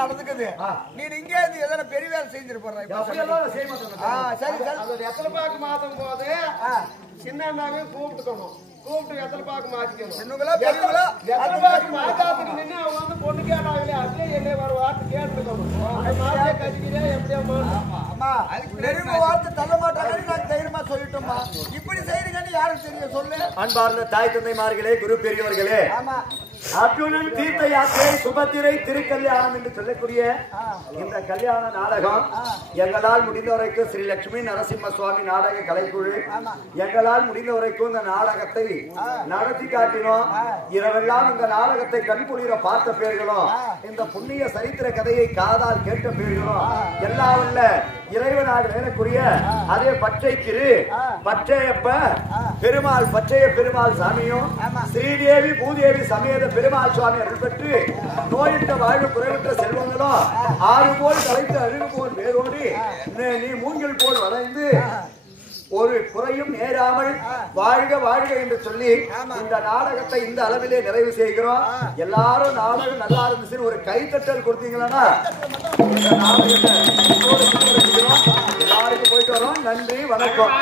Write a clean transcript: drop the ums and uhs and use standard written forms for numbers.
நடந்துக்குது. நீ இங்கே எதனா பெரிய வேலை செஞ்சிட்டு போற. எத்தனை பாக்கு மாத்தும் போது சின்ன அண்ணாவே கூப்பிட்டுக்கணும். கூப்பிட்டு எத்தனை பாக்கு மாத்திக்கணும். எத்தனை பாக்கு மாத்தாத்துக்கு நின்று அவங்க வந்து பொண்ணு கேட்டாங்களே அதுல என்ன ஒரு வார்த்தை கேட்டுக்கணும். கட்டிக்கிறே எப்படியா வார்த்தை தள்ள மாட்டாங்க. நாங்க தைரியமா சொல்லிட்டோம்மா. இப்படி செய்யுங்கன்னு யாரும் தெரியும் சொல்லு. அன்பார்ந்த தாய் தந்தைமார்களே, குரு பெரியவர்களே, அர்ஜுனன் தீர்த்த யாத்திரை சுபத்திரை திருக்கல்யாணம் என்று சொல்லக்கூடிய இந்த கல்யாண நாடகம் எங்களால் முடிந்த வரைக்கும் ஸ்ரீ லட்சுமி நரசிம்ம சுவாமி நாடக கலைக்குழு எங்களால் முடிந்த வரைக்கும் இந்த நாடகத்தை நடத்தி காட்டினோம். இரவெல்லாம் இந்த நாடகத்தை கண்குளிர பார்த்த பேர்களும் இந்த புண்ணிய சரித்திர கதையை காதால் கேட்ட பேர்களும் எல்லாவல்ல இறைவனாக வேறக்கூடிய அதே பச்சை திரு பச்சையப்ப பெருமாள் பச்சைய பெருமாள் சாமியும் ஸ்ரீதேவி பூதேவி சமேத பெருமாள் சுவாமி அருள் பெற்று நோயிட்ட வாழ்வு குறைவற்ற செல்வங்களும் ஆறு போல் தலைத்து அழுகு போல் வேரோடி நீ மூங்கில் போல் வளைந்து ஒரு குறையும் நேராமல் வாழ்க வாழ்க என்று சொல்லி இந்த நாடகத்தை இந்த அளவிலே நிறைவு செய்கிறோம். எல்லாரும் நாடகம் நல்லா இருந்துச்சு ஒரு கைத்தட்டல் கொடுத்தீங்களா இந்த நாடகத்தை எல்லாருக்கும் போயிட்டு வரோம். நன்றி, வணக்கம்.